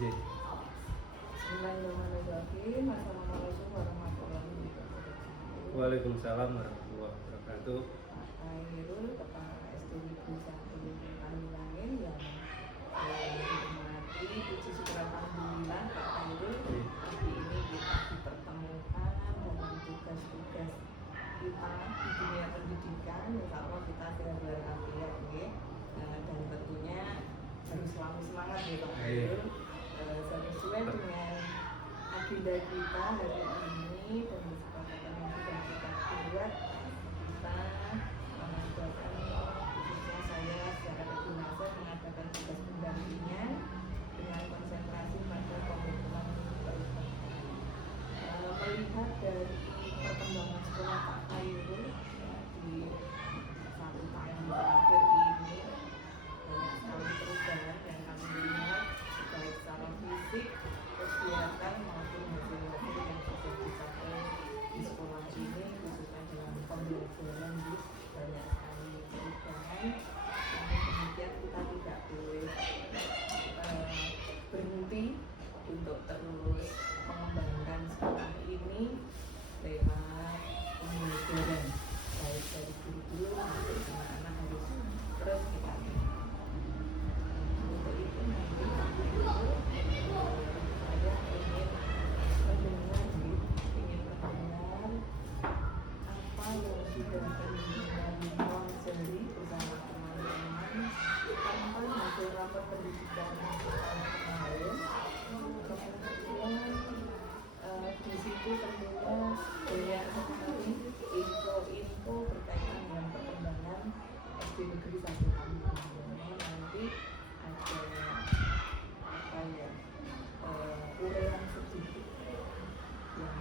Nggih. Bismillahirrahmanirrahim. Assalamualaikum warahmatullahi wabarakatuh. Waalaikumsalam warahmatullahi wabarakatuh. Pak Khairul, Kepala SD Negeri 1 Kalilangen yang dihormati, puji syukur alhamdulillah Pak Khairul. Hari ini kita dipertemukan dalam tugas-tugas kita di dunia pendidikan. Insya Allah kita sehat-sehat ya. Dan tentunya harus selalu semangat ya Pak Khairul. Sesuai dengan agenda kita hari ini dan kesepakatan yang sudah kita buat, kita mengadakan, khususnya saya secara koordinator mengadakan tugas pendampingan dengan konsentrasi pada komitmen perubahan. Melihat dari perkembangan sekolah Pak Khairul ya, di 1 tahun terakhir ini banyak sekali perubahan yang kami lihat baik secara fisik, kegiatan maupun hasil-hasil yang sudah dicapai di sekolah ini, khususnya dalam pembelajaran di banyak sekali perubahan. Namun demikian kita tidak boleh berhenti untuk terus mengembangkan sekolah ini lewat pembelajaran baik dari guru-guru maupun anak-anak harus terus kita untuk itu nanti saya ingin mendengar apa yang sudah teman-teman pelajari bersama teman-teman tentang hasil rapat pendidikan kemarin. Kemudian di situ tentunya banyak sekali info-info berkaitan dengan perkembangan SD Negeri 1 Kalilangen. Nanti ada apa ya, uraian sedikit yang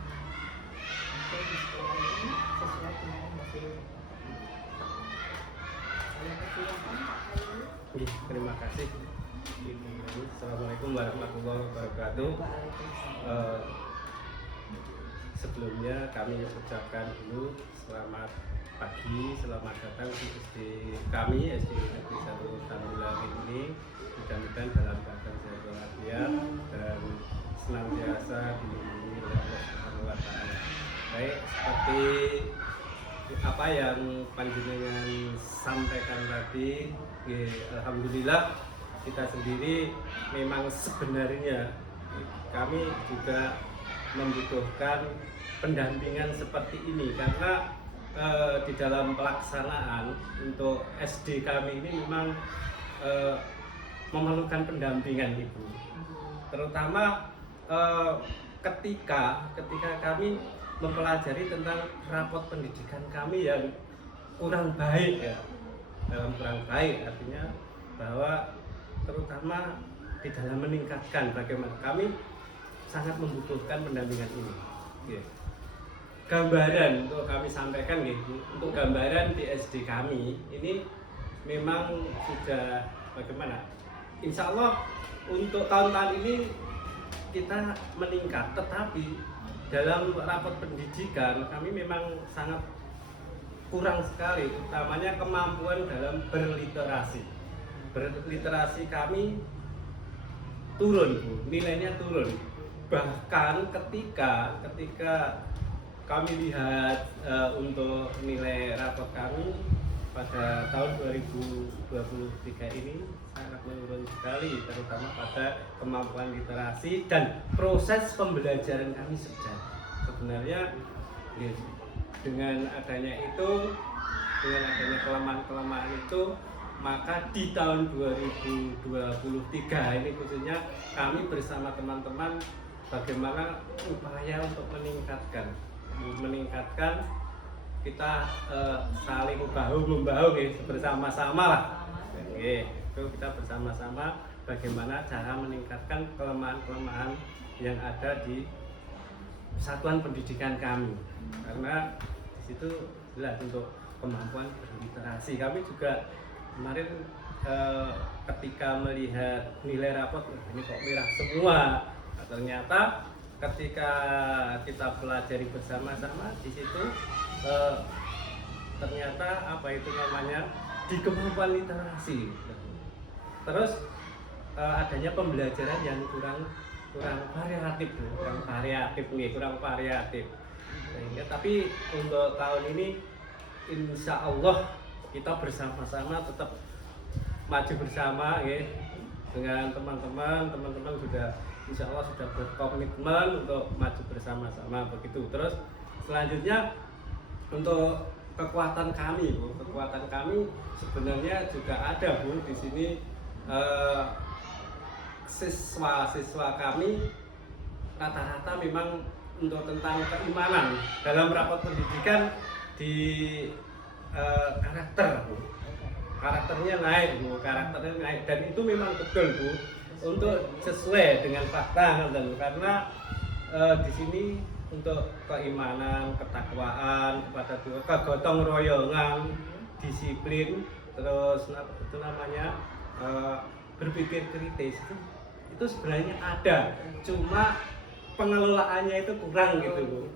ada di sekolah ini sesuai dengan hasil. Saya persilakan Pak Khairul. Terima kasih. Assalamualaikum warahmatullahi wabarakatuh. Sebelumnya kami ucapkan dulu selamat pagi, selamat datang di SD kami, SD Negeri 1 Kalilangen ini. Mudah-mudahan dalam keadaan sehat walafiat dan senantiasa dilindungi oleh Allah Subhanahu wa Ta'ala. Baik, seperti apa yang panjenengan sampaikan tadi, alhamdulillah kita sendiri memang sebenarnya kami juga membutuhkan pendampingan seperti ini karena di dalam pelaksanaan untuk SD kami ini memang memerlukan pendampingan Ibu, terutama ketika kami mempelajari tentang rapot pendidikan kami yang kurang baik ya, dalam kurang baik artinya bahwa terutama di dalam meningkatkan bagaimana kami sangat membutuhkan pendampingan ini. Gambaran untuk kami sampaikan gitu, untuk gambaran di SD kami ini memang sudah bagaimana? Insya Allah untuk tahun-tahun ini kita meningkat, tetapi dalam rapot pendidikan kami memang sangat kurang sekali, utamanya kemampuan dalam berliterasi. Berliterasi kami turun, Bu, nilainya turun. Bahkan ketika kami lihat untuk nilai rapot kami pada tahun 2023 ini sangat menurun sekali, terutama pada kemampuan literasi dan proses pembelajaran kami sebenarnya dengan adanya kelemahan itu, maka di tahun 2023 ini khususnya kami bersama teman-teman bagaimana upaya untuk meningkatkan kita saling bahu-membahu bersama-sama lah. Itu kita bersama-sama bagaimana cara meningkatkan kelemahan-kelemahan yang ada di satuan pendidikan kami. Karena di situ jelas untuk kemampuan berliterasi. Kami juga kemarin ketika melihat nilai rapot ini kok merah semua. Ternyata ketika kita pelajari bersama-sama di situ ternyata apa itu namanya di kemampuan literasi. Terus adanya pembelajaran yang kurang variatif, kurang variatif. Sehingga tapi untuk tahun ini insya Allah kita bersama-sama tetap maju bersama ya, dengan teman-teman sudah insya Allah sudah berkomitmen untuk maju bersama-sama begitu. Terus selanjutnya untuk kekuatan kami sebenarnya juga ada Bu di sini. Siswa kami rata-rata memang untuk tentang keimanan dalam rapat pendidikan di karakternya naik dan itu memang betul Bu, untuk sesuai dengan fakta karena di sini untuk keimanan, ketakwaan kepada Tuhan, kegotong royongan, disiplin, terus itu namanya berpikir kritis itu sebenarnya ada, cuma pengelolaannya itu kurang gitu Bu.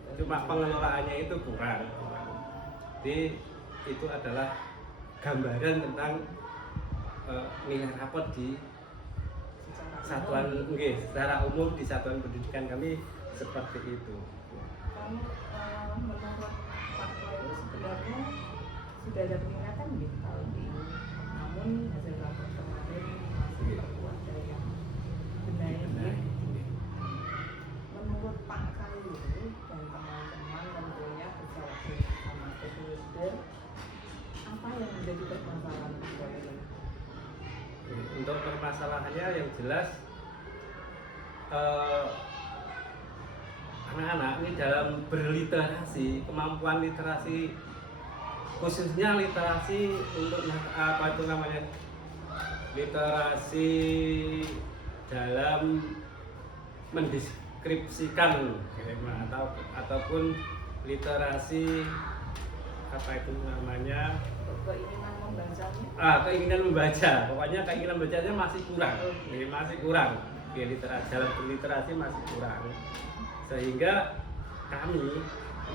Jadi itu adalah gambaran tentang nilai rapot di satuan secara umum di satuan pendidikan kami seperti itu. Menurut Pak Khairul sebenarnya sudah ada peningkatan di tahun ini, namun hasil rapor kemarin masih terkuat daya benahi. Menurut Pak Khairul dan teman-teman tentunya bersama stakeholder, apa yang menjadi permasalahan Pak Khairul? Untuk permasalahannya yang jelas anak-anak ini dalam berliterasi, kemampuan literasi khususnya literasi untuk literasi dalam mendeskripsikan ataupun literasi Keinginan membacanya? Keinginan membaca, pokoknya keinginan bacanya masih kurang. Ya, dalam berliterasi masih kurang. Sehingga kami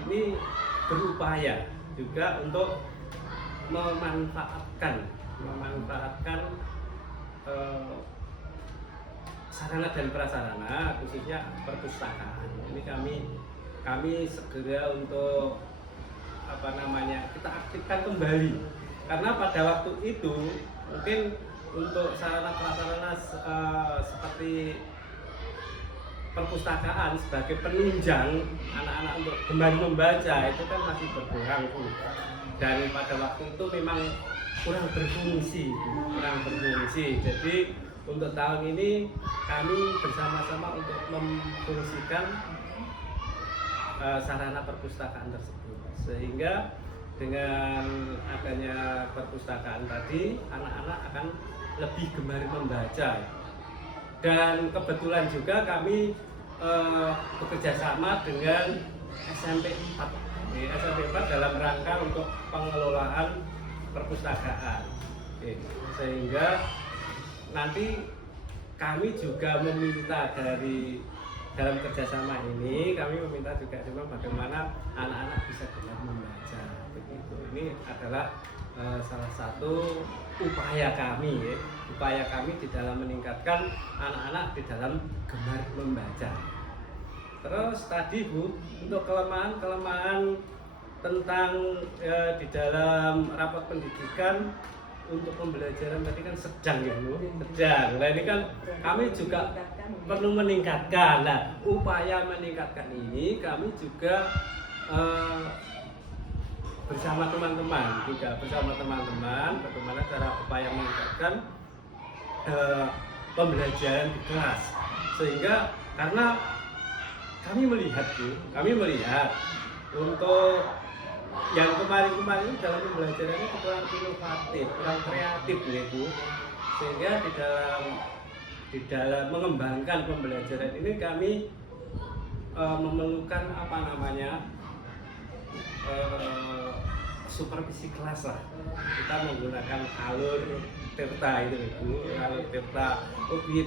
ini berupaya juga untuk memanfaatkan sarana dan prasarana khususnya perpustakaan. Ini kami segera untuk kita aktifkan kembali, karena pada waktu itu mungkin untuk sarana prasarana seperti perpustakaan sebagai penunjang anak-anak untuk kembali membaca itu kan masih berkurang dan pada waktu itu memang kurang berfungsi. Jadi untuk tahun ini kami bersama-sama untuk memfungsikan sarana perpustakaan tersebut, sehingga dengan adanya perpustakaan tadi anak-anak akan lebih gemar membaca. Dan kebetulan juga kami bekerja sama dengan SMP 4 dalam rangka untuk pengelolaan perpustakaan. Sehingga nanti kami juga meminta dalam kerjasama ini kami meminta juga bagaimana anak-anak bisa gemar membaca. Begitu. Ini adalah salah satu upaya kami di dalam meningkatkan anak-anak di dalam gemar membaca. Terus tadi Bu, untuk kelemahan tentang di dalam rapat pendidikan untuk pembelajaran tadi kan sedang ya Bu, sedang. Nah ini kan kami juga perlu meningkatkan. Nah upaya meningkatkan ini kami juga bersama teman-teman bagaimana cara upaya meningkatkan pembelajaran di kelas, sehingga karena kami melihat untuk yang kemarin dalam pembelajarannya kurang inovatif, kurang kreatif Bu, sehingga di dalam mengembangkan pembelajaran ini kami memerlukan supervisi kelas lah. Kita menggunakan alur tirta itu Bu,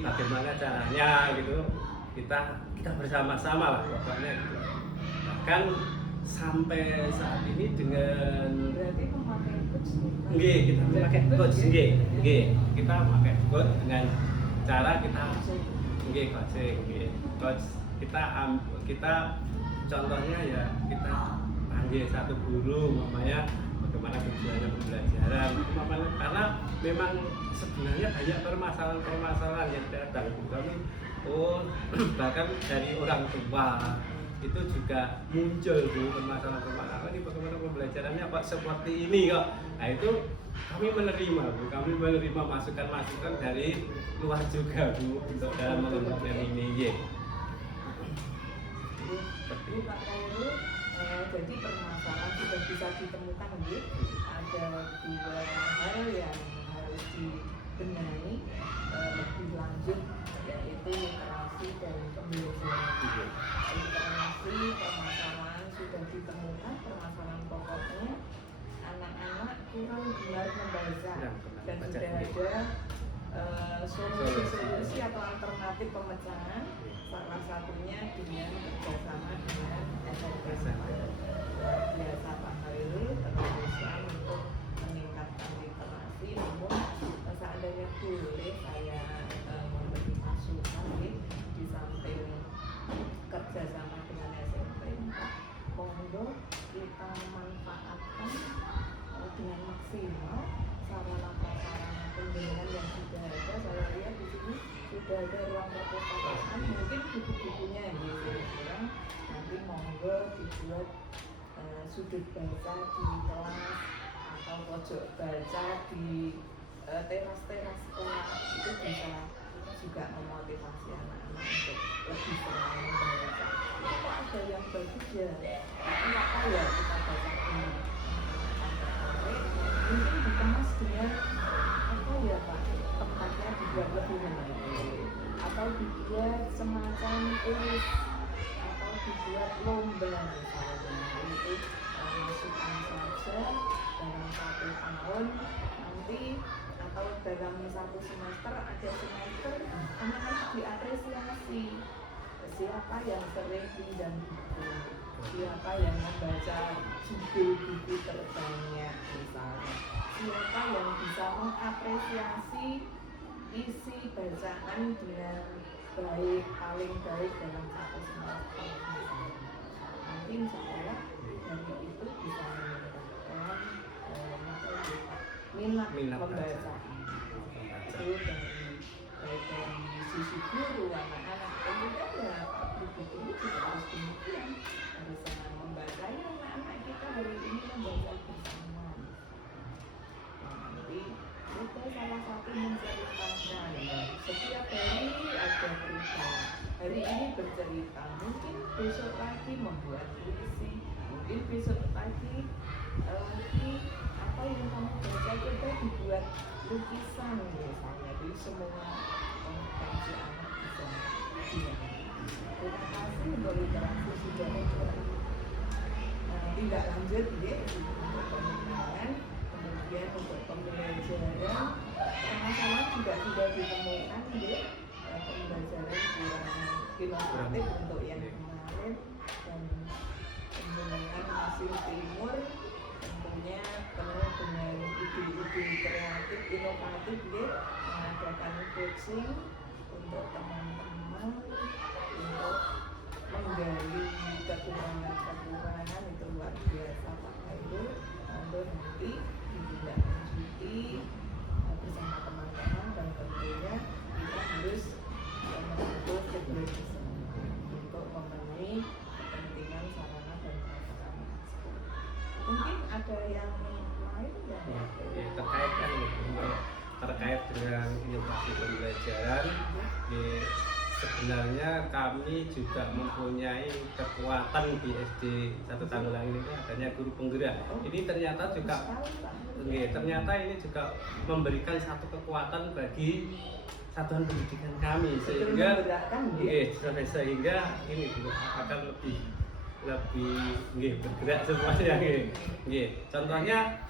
bagaimana caranya gitu. Kita bersama-sama lah pokoknya gitu. Bahkan sampai saat ini dengan berarti memakai coach kita memakai coach dengan cara kita nggih coaching nggih. Coach kita contohnya ya kita panggil satu guru umpamanya bagaimana tujuannya pembelajaran umpamanya, karena memang sebenarnya banyak permasalahan-permasalahan yang datang kami bahkan dari orang tua itu juga muncul Bu permasalahan-permasalahan ini bagaimana pembelajarannya kok seperti ini kok. Nah itu kami menerima Bu, kami menerima masukan-masukan dari luar juga Bu untuk dalam mengembangkan ini ya. Seperti Pak Khairul, jadi permasalahan sudah bisa ditemukan Bu. Ada dua hal yang harus dibenahi lebih lanjut, yaitu literasi dan pembelajaran. Literasi permasalahan sudah ditemukan, permasalahan pokoknya anak-anak kurang gemar membaca dan sudah ada solusi atau alternatif pemecahan, salah satunya dengan kerjasama dengan SMK. Biasa Pak Khairul teruskan untuk meningkatkan literasi, namun seandainya boleh saya memberi masukan di samping kerjasama dengan SMP, monggo kita manfaatkan dengan maksimal sarana-prasarana pembinaan yang sudah ada. Saya lihat di sini sudah ada ruang perpustakaan, mungkin buku-bukunya gitu. Nanti monggo dibuat sudut baca di kelas atau pojok baca di teras-teras sekolah, itu bisa juga memotivasi anak-anak untuk lebih senang membaca. Kalau ada yang bagus ya, apa ya kita baca dulu. Mungkin dikemas dengan apa ya Pak, tempatnya dibuat lebih menarik, atau dibuat semacam kuis, atau dibuat lomba misalnya. Itu masukan saja dalam 1 tahun nanti, atau dalam 1 semester ada semester anak-anak diapresiasi siapa yang sering pinjam buku, siapa yang membaca judul buku terbanyak misalnya, siapa yang bisa mengapresiasi isi bacaan dengan baik, paling baik dalam 1 semester misalnya. Nanti insya Allah dari itu bisa meningkatkan minat membaca. Itu dari sisi guru, anak-anak tentunya ya buku-buku juga harus demikian, harus senang membaca. Ya anak-anak kita hari ini membaca bersama. Nanti itu salah satu menceritakan setiap hari ada perubahan. Hari ini bercerita, mungkin besok lagi membuat puisi, mungkin besok lagi apa yang kamu baca coba dibuat lukisan misalnya. Jadi semua kompetensi anak bisa dilakukan. Terima kasih untuk literasi sudah ada. Tidak lanjut ya untuk pembinaan, kemudian untuk pembelajaran permasalahan juga sudah ditemukan ya, pembelajaran kurang inovatif untuk yang kemarin, dan pembinaan hasil timur tentunya penuh dengan ide-ide kreatif inovatif ya, mengadakan coaching untuk teman-teman untuk menggali kekurangan itu luar biasa Pak Khairul. Untuk nanti ditindaklanjuti bersama teman-teman, dan tentunya kita harus mengatur keberlangsungan untuk memenuhi kepentingan sarana dan prasarana sekolah. Mungkin ada yang lain ya? Terkait dengan inovasi pembelajaran, sebenarnya kami juga mempunyai kekuatan di SD 1 Tanggulang ini, adanya guru penggerak. Ini ternyata ini juga memberikan satu kekuatan bagi satuan pendidikan kami, sehingga ini juga akan lebih bergerak semuanya. Contohnya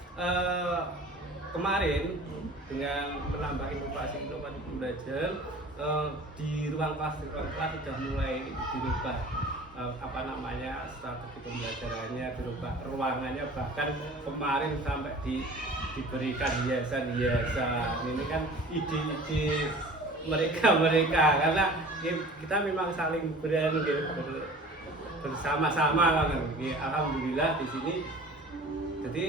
kemarin dengan menambah inovasi pembelajaran, di ruang kelas sudah mulai dirubah strategi pembelajarannya, dirubah ruangannya, bahkan kemarin sampai diberikan hiasan. Ini kan ide-ide mereka karena kita memang saling bersama-sama kan. Alhamdulillah di sini jadi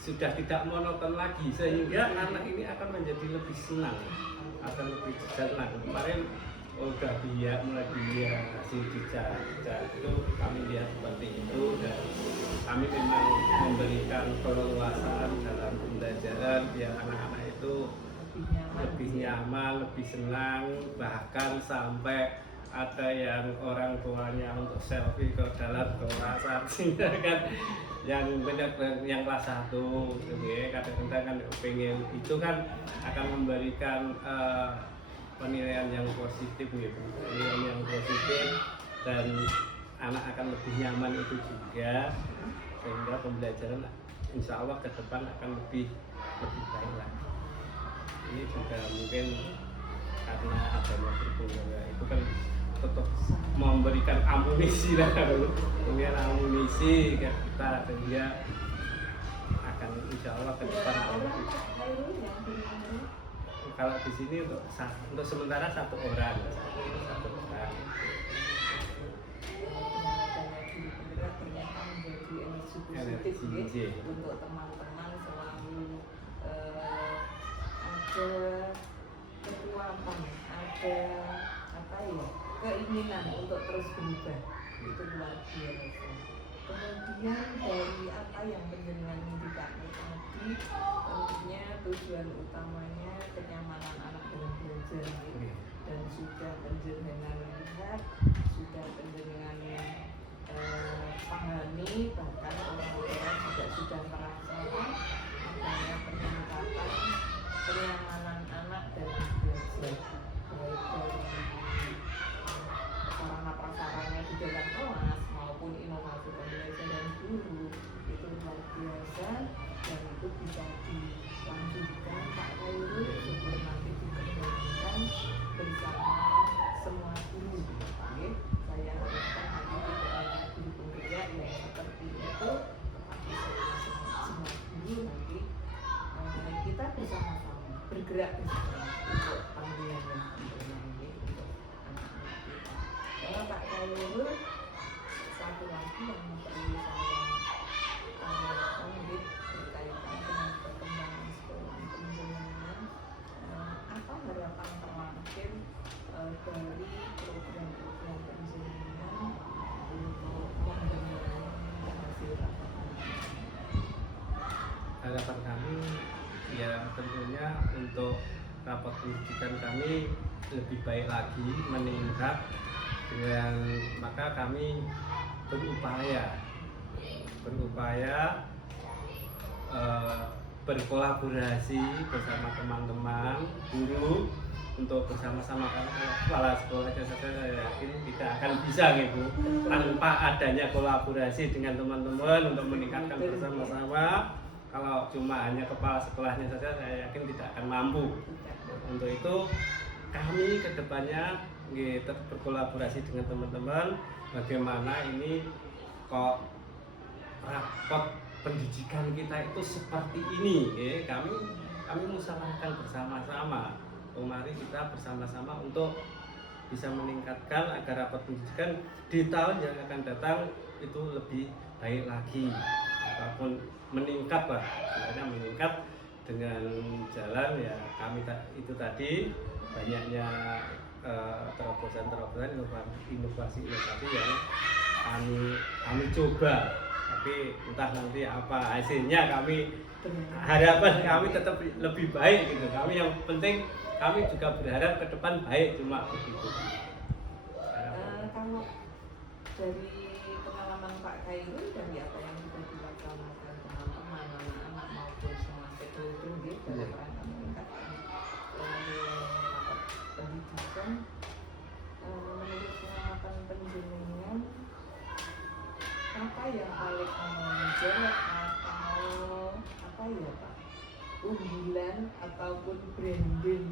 sudah tidak monoton lagi sehingga anak ini akan menjadi lebih senang, akan lebih senang. Kemarin udah mulai si Cica itu kami lihat seperti itu dan kami memang memberikan keleluasaan dalam pembelajaran biar anak-anak itu lebih nyaman, lebih senang, bahkan sampai ada yang orang tuanya untuk selfie ke dalam kelas artinya kan yang banyak yang kelas 1 gitu ya, kadang-kadang kan pengen itu kan akan memberikan penilaian yang positif gitu, penilaian yang positif dan anak akan lebih nyaman itu juga sehingga pembelajaran insya Allah ke depan akan lebih baik lagi. Ini juga mungkin karena adanya berkeluarga itu kan tetap memberikan amunisi lah, kemudian amunisi ke kita sehingga akan insya Allah ke depan lebih. Kalau di sini untuk sementara satu orang. Energi untuk teman-teman selalu ada kekuatan, ada apa ya, keinginan untuk terus berubah, itu luar biasa. Kemudian dari apa yang penjenengan indikan tadi, tentunya tujuan utamanya kenyamanan anak dalam belajar gitu. Dan sudah penjenengan lihat, sudah penjenengan pahami, bahkan orang-orang juga sudah merasakan adanya peningkatan kenyamanan anak dalam belajar, baik dari sarana prasarana di dalam kelas maupun inovasi pembelajaran guru itu luar biasa dan itu bisa dilanjutkan Pak Khairul sebelum nanti dikembangkan bersama semua guru. Saya harapkan nanti tidak hanya guru pembelajar yang seperti itu, tetapi semua guru nanti kita bersama-sama bergerak bersama untuk panggilan yang bermanfaat untuk anak-anak kita. Pak Khairul, satu lagi yang perlu saya tanyakan berkaitan dengan perkembangan sekolah penjenengan, apa harapan terakhir dari program-program penjenengan untuk pengembangan hasil rapat? Harapan kami ya tentunya untuk rapat pendidikan kami lebih baik lagi, meningkat. Dengan maka kami berupaya berkolaborasi bersama teman-teman guru untuk bersama-sama kepala sekolah. Saya yakin tidak akan bisa gitu tanpa adanya kolaborasi dengan teman-teman untuk meningkatkan bersama-sama. Kalau cuma hanya kepala sekolahnya saja saya yakin tidak akan mampu. Untuk itu kami kedepannya berkolaborasi dengan teman-teman bagaimana ini kok rapot pendidikan kita itu seperti ini kami musyawarahkan bersama-sama. Mari kita bersama-sama untuk bisa meningkatkan agar rapot pendidikan di tahun yang akan datang itu lebih baik lagi ataupun meningkat lah, sebenarnya meningkat dengan jalan ya kami itu tadi banyaknya terobosan inovasi yang kami coba, tapi entah nanti apa hasilnya, harapan kami tetap lebih baik gitu. Kami yang penting kami juga berharap ke depan baik, cuma begitu. Kalau dari pengalaman Pak Khairul, dari apa yang sudah dilaksanakan teman-teman anak-anak maupun semua stakeholder dalam rangka meningkatkan pendidikan, menurut pengamatan penjenengan apa yang paling menonjol atau apa ya Pak, unggulan ataupun branding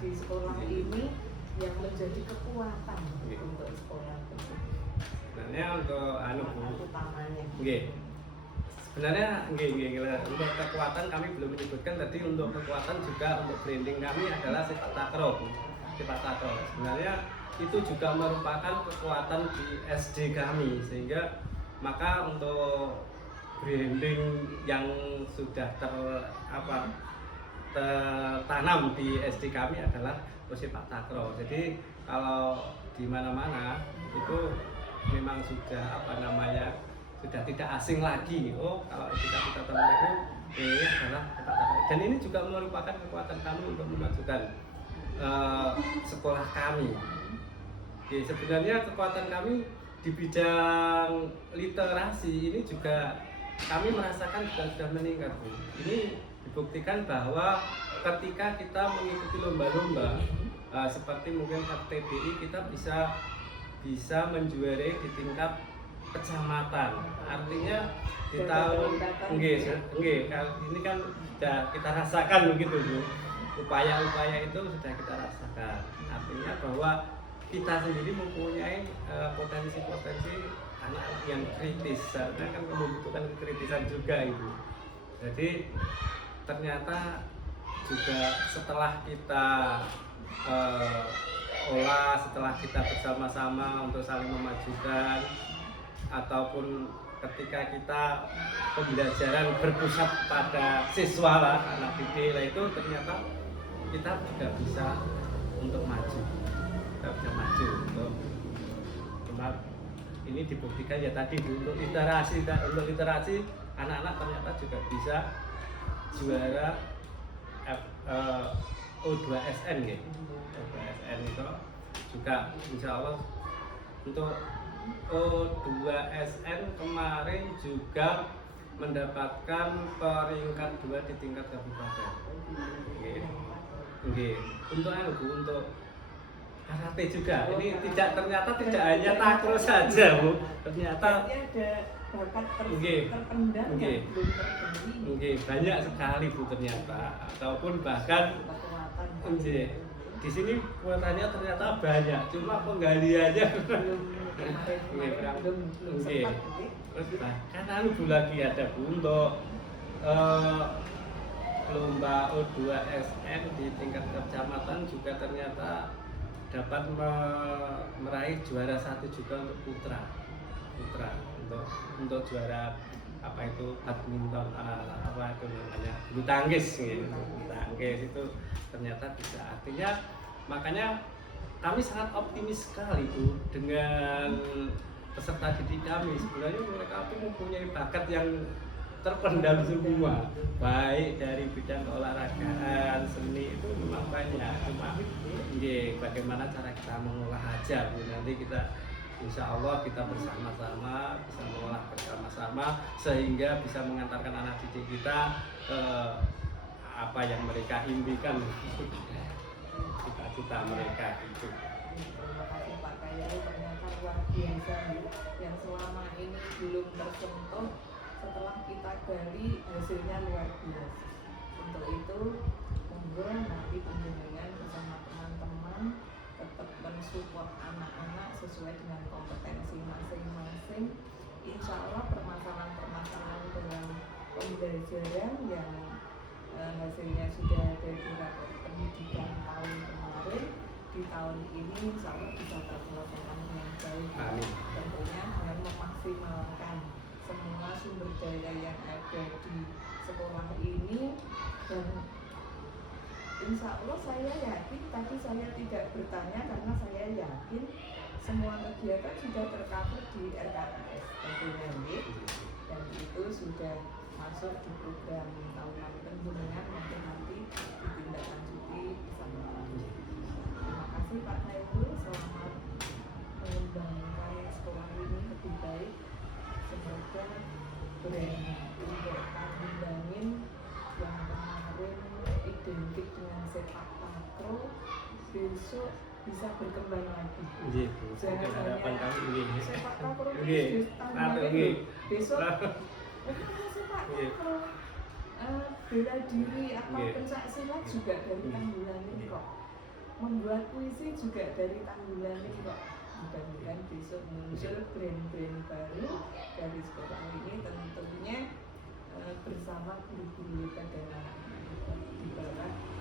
di sekolah ini yang menjadi kekuatan untuk sekolah tersebut? Sebenarnya untuk utamanya. Sebenarnya untuk kekuatan kami belum menyebutkan tadi. Untuk kekuatan juga untuk branding kami adalah sepak takraw. Sepak takraw sebenarnya itu juga merupakan kekuatan di SD kami, sehingga maka untuk branding yang sudah tertanam di SD kami adalah sepak takraw. Jadi kalau di mana-mana itu memang sudah sudah tidak asing lagi. Oh, kalau kita teman itu ini adalah sepak takraw. Dan ini juga merupakan kekuatan kami untuk memajukan sekolah kami. Oke, sebenarnya kekuatan kami di bidang literasi ini juga kami merasakan sudah meningkat, Bu. Ini dibuktikan bahwa ketika kita mengikuti lomba-lomba seperti mungkin FTBI, kita bisa menjuarai di tingkat kecamatan. Artinya di tahun ini kan sudah kita rasakan begitu, Bu. Upaya-upaya itu sudah kita rasakan. Artinya bahwa kita sendiri mempunyai potensi-potensi anak-anak yang kritis. Karena kan membutuhkan kekritisan juga itu. Jadi ternyata juga setelah kita olah, setelah kita bersama-sama untuk saling memajukan, ataupun ketika kita pembelajaran berpusat pada siswa lah, anak didik lah, itu ternyata kita juga bisa untuk maju. Kita bisa maju untuk ini dibuktikan ya tadi, untuk literasi anak-anak ternyata juga bisa juara O2SN gitu. O2SN itu juga insya Allah. Untuk O2SN kemarin juga mendapatkan peringkat 2 di tingkat kabupaten. Untuk karate juga. Ini ternyata tidak hanya takraw saja, Bu. Ternyata ada bakat terpendam yang belum terbeli. Banyak sekali, Bu, ternyata. Ataupun bahkan di sini kuotanya ternyata banyak, cuma penggaliannya belum sempat. Terus bahkan Bu lagi ada, Bu, untuk lomba O2SN di tingkat kecamatan juga ternyata dapat meraih juara 1 juga untuk putra untuk juara badminton, itu namanya bulu tangkis gitu. Bulu tangkis itu ternyata bisa. Artinya makanya kami sangat optimis sekali, Bu, dengan peserta didik kami. Sebenarnya mereka itu mempunyai bakat yang terpendam semua, baik dari bidang olahragaan, seni, itu memang banyak. Cuma bagaimana cara kita mengolah aja, Bu. Nanti kita insya Allah kita bersama-sama bisa mengolah bersama-sama sehingga bisa mengantarkan anak didik kita ke apa yang mereka impikan, cita-cita mereka itu. Terima kasih Pak Khairul, ternyata luar biasa yang selama ini belum tersentuh. Setelah kita gali, hasilnya luar biasa. Untuk itu, monggo nanti penjenengan bersama teman-teman tetap mensupport anak-anak sesuai dengan kompetensi masing-masing. Insya Allah permasalahan-permasalahan dalam pembelajaran yang hasilnya sudah ada di rapor pendidikan tahun kemarin, di tahun ini insya Allah bisa terselesaikan dengan baik. Tentunya dengan memaksimalkan semua sumber daya yang ada di sekolah ini. Dan insya Allah saya yakin, tadi saya tidak bertanya karena saya yakin semua kegiatan sudah tercover di RKKS tentunya, dan itu sudah masuk di program tahunan penjenengan, mungkin nanti ditindaklanjuti bersama. Terima kasih Pak Khairul, selamat mengembangkan sekolah ini lebih baik. Semoga brand untuk Tanjung yang kemarin identik dengan sepak takraw besok bisa berkembang lagi. Jangan hanya sepak takraw terus besok sepak takraw bela diri atau pencak silat juga dari Tanggulanding kok. Membuat puisi juga dari Tanggulanding kok. Mudah-mudahan besok muncul brand-brand baru dari sekolah ini, tentunya bersama guru-guru kita dan di bawah